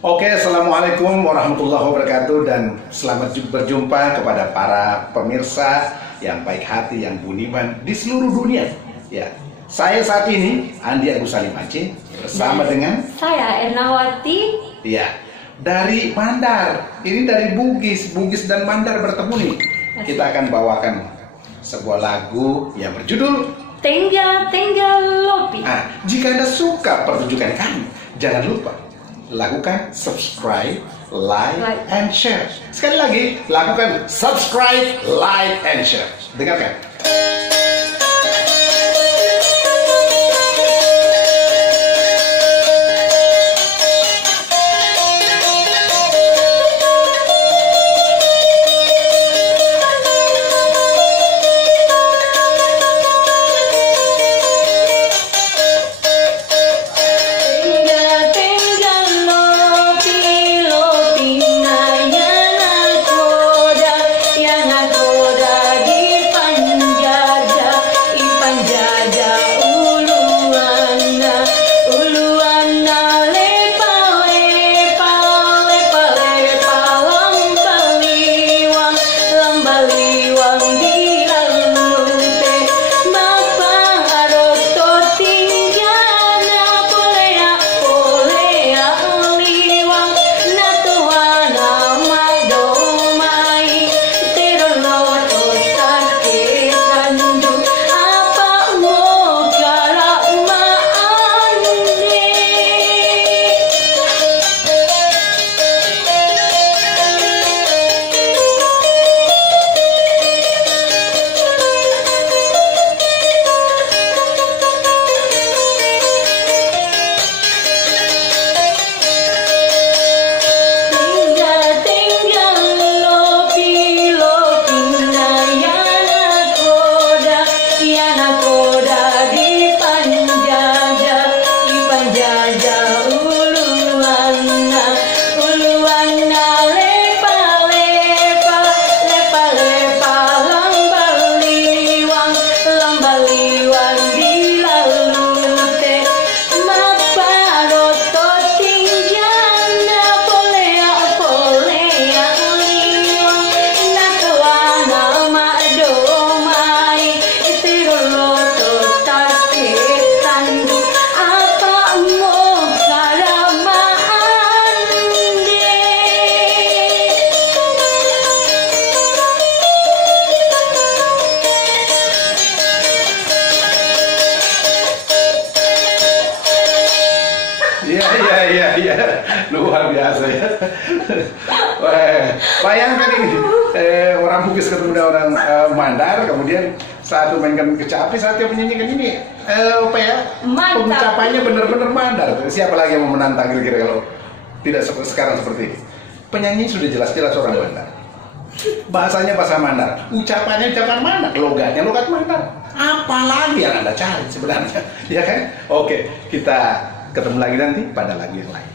Oke, assalamualaikum warahmatullahi wabarakatuh dan selamat berjumpa kepada para pemirsa yang baik hati, yang budiman di seluruh dunia. Ya, saya saat ini Andi Agus Salim Aceh bersama dengan saya Ernawati. Ya, dari Mandar. Ini dari Bugis dan Mandar bertemu nih. Kita akan bawakan sebuah lagu yang berjudul Tinggal Lopi. Jika Anda suka pertunjukan kami, jangan lupa lakukan subscribe, like, and share. Sekali lagi, lakukan subscribe, like, and share. Dengarkan. Iya, luar biasa ya. Bayangkan ini, orang Bugis ketemu dengan orang Mandar, kemudian satu mainkan kecapi, satu yang menyanyikan ini, pengucapannya benar-benar Mandar. Siapa lagi yang mau menantang kira-kira kalau tidak sekarang seperti ini? Penyanyi sudah jelas-jelas orang Mandar. Bahasanya bahasa Mandar, ucapan Mandar, logatnya logat Mandar. Apalagi yang Anda cari sebenarnya, ya kan? Oke, kita ketemu lagi nanti pada lagu yang lain.